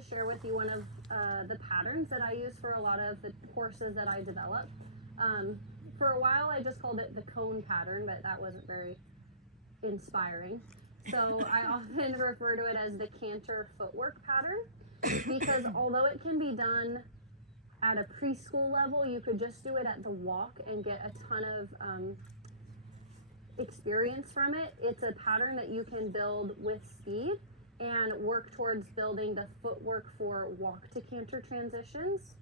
to share with you one of the patterns that I use for a lot of the horses that I develop. For a while, I just called it the cone pattern, but that wasn't very inspiring. So I often refer to it as the Canter footwork pattern, because although it can be done at a preschool level, you could just do it at the walk and get a ton of experience from it. It's a pattern that you can build with speed and work towards building the footwork for walk to canter transitions,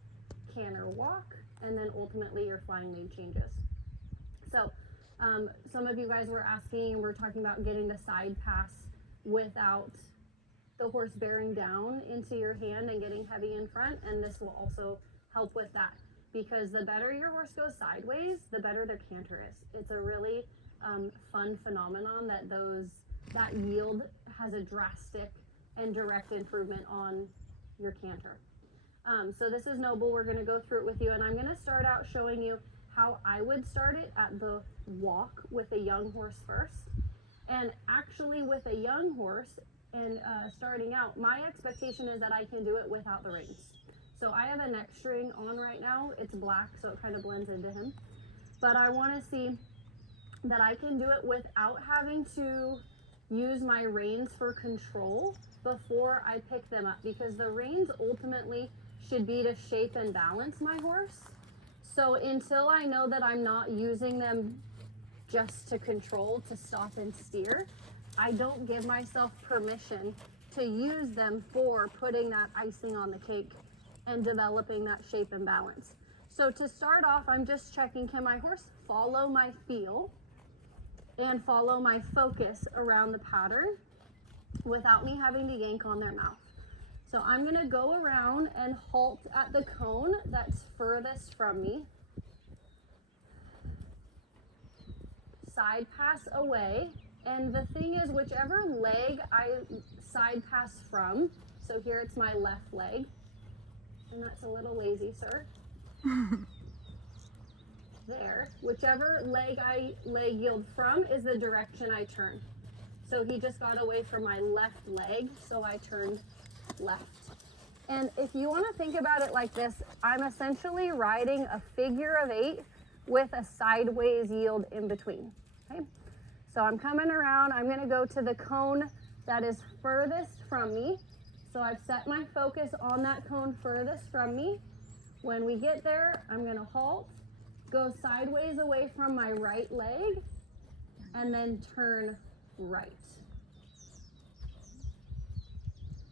canter walk, and then ultimately your flying lead changes. So some of you guys were asking, we're talking about getting the side pass without the horse bearing down into your hand and getting heavy in front, and this will also help with that, because the better your horse goes sideways, the better their canter is. It's a really fun phenomenon that yield has a drastic and direct improvement on your canter. So this is Noble. We're going to go through it with you, and I'm going to start out showing you how I would start it at the walk with a young horse first. And actually with a young horse and starting out, my expectation is that I can do it without the reins. So I have a neck string on right now. It's black, so it kind of blends into him. But I want to see that I can do it without having to use my reins for control before I pick them up, because the reins ultimately should be to shape and balance my horse. So until I know that I'm not using them just to control, to stop and steer, I don't give myself permission to use them for putting that icing on the cake and developing that shape and balance. So to start off, I'm just checking, can my horse follow my feel and follow my focus around the pattern without me having to yank on their mouth. So I'm gonna go around and halt at the cone that's furthest from me. Side pass away, and the thing is, whichever leg I side pass from, so here it's my left leg, and that's a little lazy, sir. There, whichever leg I yield from is the direction I turn. So he just got away from my left leg, so I turned left. And if you want to think about it like this, I'm essentially riding a figure of 8 with a sideways yield in between. Okay, so I'm coming around, I'm going to go to the cone that is furthest from me. So I've set my focus on that cone furthest from me. When we get there, I'm going to halt, go sideways away from my right leg, and then turn right.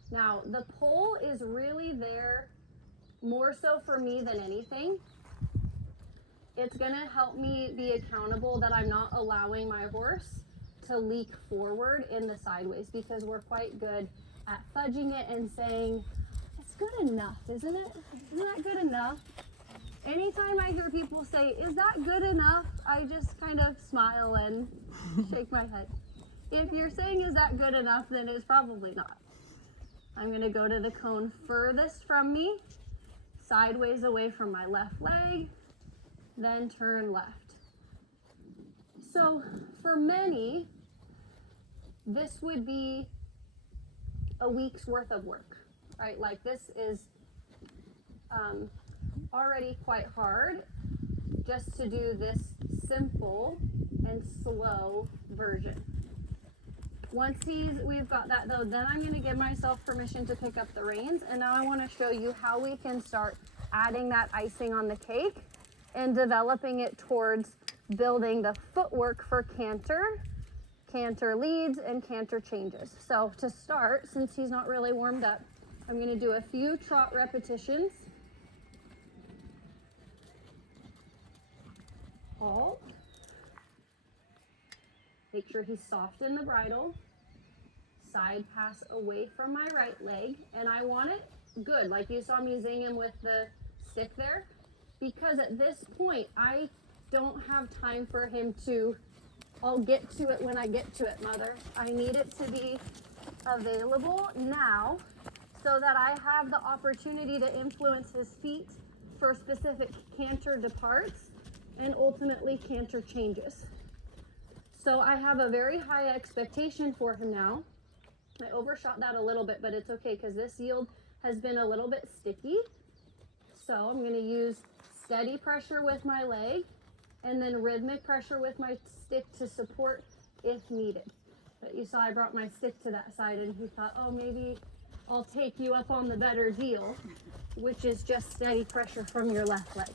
Now, the pull is really there more so for me than anything. It's going to help me be accountable that I'm not allowing my horse to leak forward in the sideways, because we're quite good at fudging it and saying, it's good enough, isn't it? Isn't that good enough? Anytime I hear people say, is that good enough? I just kind of smile and shake my head. If you're saying, is that good enough, then it's probably not. I'm going to go to the cone furthest from me, sideways away from my left leg, then turn left. So for many, this would be a week's worth of work, right? Like this is already quite hard just to do this simple and slow version. Once we've got that though, then I'm going to give myself permission to pick up the reins, and now I want to show you how we can start adding that icing on the cake and developing it towards building the footwork for canter, canter leads, and canter changes. So to start, since he's not really warmed up, I'm going to do a few trot repetitions. Halt. Make sure he's soft in the bridle. Side pass away from my right leg. And I want it good, like you saw me zing him with the stick there, because at this point, I don't have time for him to, I'll get to it when I get to it, mother. I need it to be available now so that I have the opportunity to influence his feet for specific canter departs and ultimately canter changes. So I have a very high expectation for him now. I overshot that a little bit, but it's okay, because this yield has been a little bit sticky. So I'm going to use steady pressure with my leg and then rhythmic pressure with my stick to support if needed. But you saw I brought my stick to that side and he thought, oh, maybe I'll take you up on the better deal, which is just steady pressure from your left leg.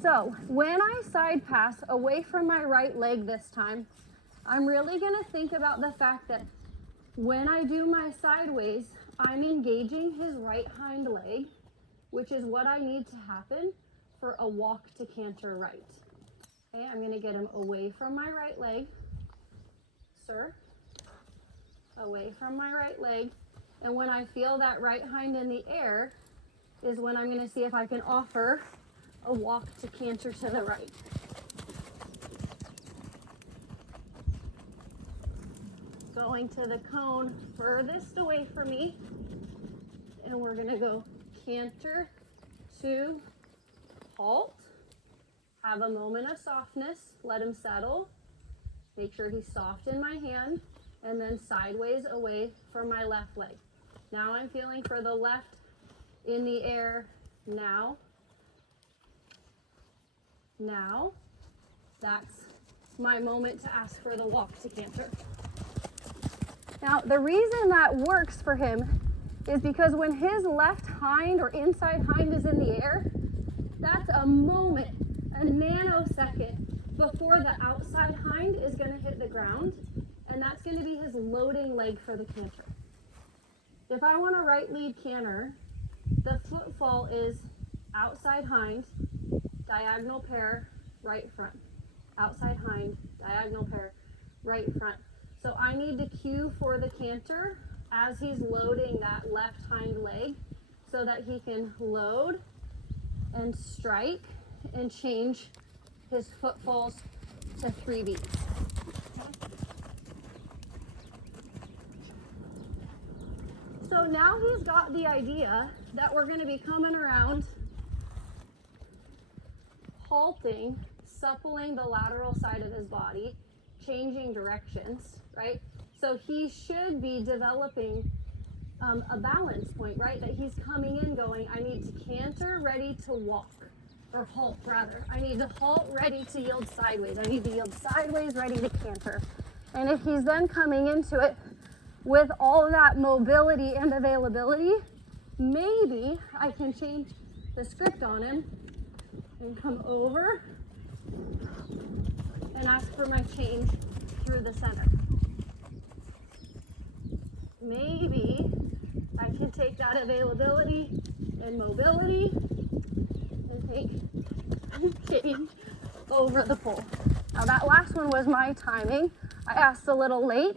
So when I side pass away from my right leg this time, I'm really going to think about the fact that when I do my sideways, I'm engaging his right hind leg, which is what I need to happen for a walk to canter right. Okay, I'm going to get him away from my right leg, sir, away from my right leg. And when I feel that right hind in the air is when I'm going to see if I can offer a walk to canter to the right. Going to the cone furthest away from me, and we're going to go canter to halt. Have a moment of softness, let him settle, make sure he's soft in my hand, and then sideways away from my left leg. Now I'm feeling for the left in the air now. Now, that's my moment to ask for the walk to canter. Now, the reason that works for him is because when his left hind or inside hind is in the air, that's a moment, a nanosecond before the outside hind is going to hit the ground, and that's going to be his loading leg for the canter. If I want a right lead canter, the footfall is outside hind, diagonal pair, right front. Outside hind, diagonal pair, right front. So I need to cue for the canter as he's loading that left hind leg so that he can load and strike and change his footfalls to 3 beats. So now he's got the idea that we're going to be coming around, halting, suppling the lateral side of his body, changing directions, right? So he should be developing a balance point, right? That he's coming in going, I need to canter, ready to walk, or halt rather. I need to halt, ready to yield sideways. I need to yield sideways, ready to canter. And if he's then coming into it with all that mobility and availability, maybe I can change the script on him and come over and ask for my change through the center. Maybe I can take that availability and mobility and take change over the pole. Now that last one was my timing. I asked a little late,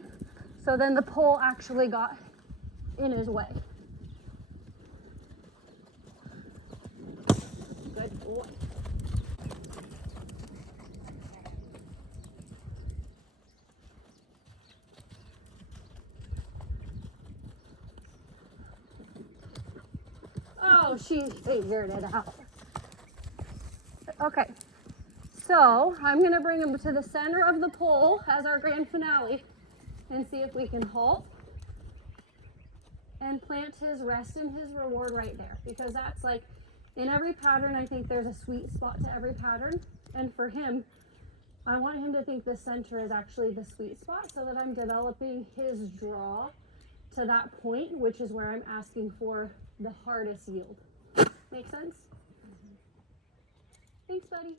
so then the pole actually got in his way. Good boy. Oh, she figured it out. Okay, so I'm going to bring him to the center of the pole as our grand finale and see if we can halt and plant his rest and his reward right there, because that's like in every pattern. I think there's a sweet spot to every pattern, and for him, I want him to think the center is actually the sweet spot so that I'm developing his draw to that point, which is where I'm asking for the hardest yield. Make sense? Thanks, buddy.